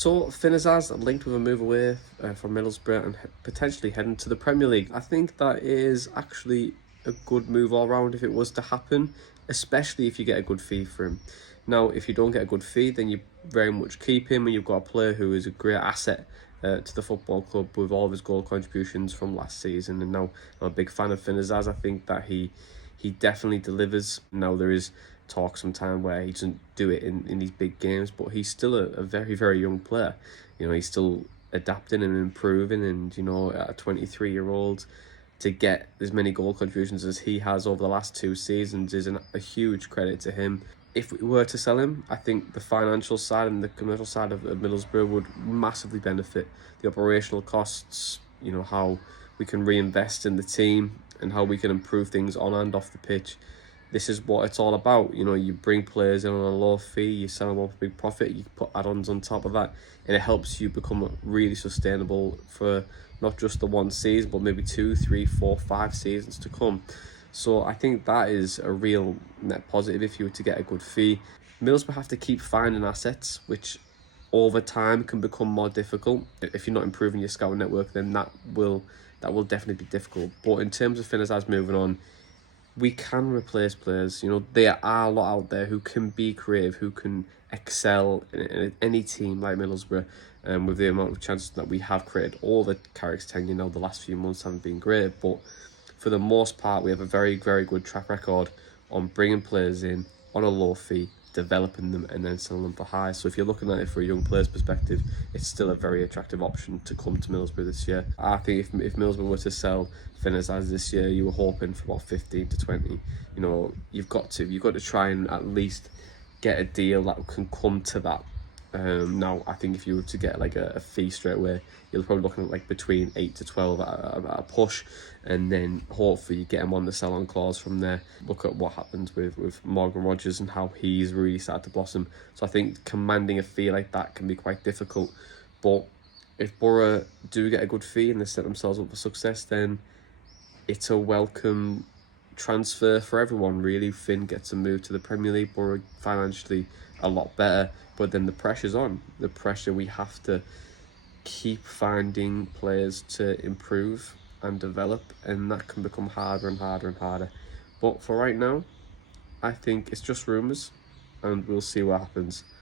So Finn Azaz linked with a move away from Middlesbrough and potentially heading to the Premier League. I think that is actually a good move all round if it was to happen, especially if you get a good fee for him. Now, if you don't get a good fee, then you very much keep him, and you've got a player who is a great asset to the football club with all of his goal contributions from last season. And now I'm a big fan of Finn Azaz. I think that he definitely delivers. Now there is talk sometime where he doesn't do it in these big games, but he's still a very, very young player. You know, he's still adapting and improving, and you know, at a 23-year-old, to get as many goal contributions as he has over the last 2 seasons is a huge credit to him. If we were to sell him, I think the financial side and the commercial side of Middlesbrough would massively benefit. The operational costs, you know, how we can reinvest in the team and how we can improve things on and off the pitch. This is what it's all about. You know, you bring players in on a low fee, you sell them off a big profit, you put add-ons on top of that, and it helps you become really sustainable for not just the one season, but maybe 2, 3, 4, 5 seasons to come. So I think that is a real net positive if you were to get a good fee. Middlesbrough have to keep finding assets, which over time can become more difficult. If you're not improving your scouting network, then that will definitely be difficult. But in terms of Finn Azaz moving on, we can replace players. You know, there are a lot out there who can be creative, who can excel in any team like Middlesbrough. With the amount of chances that we have created over Carrick's tenure, the last few months haven't been great, but for the most part, we have a very, very good track record on bringing players in on a low fee, developing them, and then selling them for high. So if you're looking at it for a young player's perspective, it's still a very attractive option to come to Middlesbrough this year. I think if Middlesbrough were to sell Finn Azaz this year, you were hoping for about 15 to 20. You know, you've got to try and at least get a deal that can come to that. Now, I think if you were to get like a fee straight away, you're probably looking at like between 8 to 12 at a push, and then hopefully you get him on the sell-on clause from there. Look at what happens with Morgan Rogers and how he's really started to blossom. So I think commanding a fee like that can be quite difficult. But if Boro do get a good fee and they set themselves up for success, then it's a welcome transfer for everyone, really. Finn gets a move to the Premier League, Boro financially a lot better, but then the pressure's on. The pressure, we have to keep finding players to improve and develop, and that can become harder and harder and harder. But for right now, I think it's just rumours, and we'll see what happens.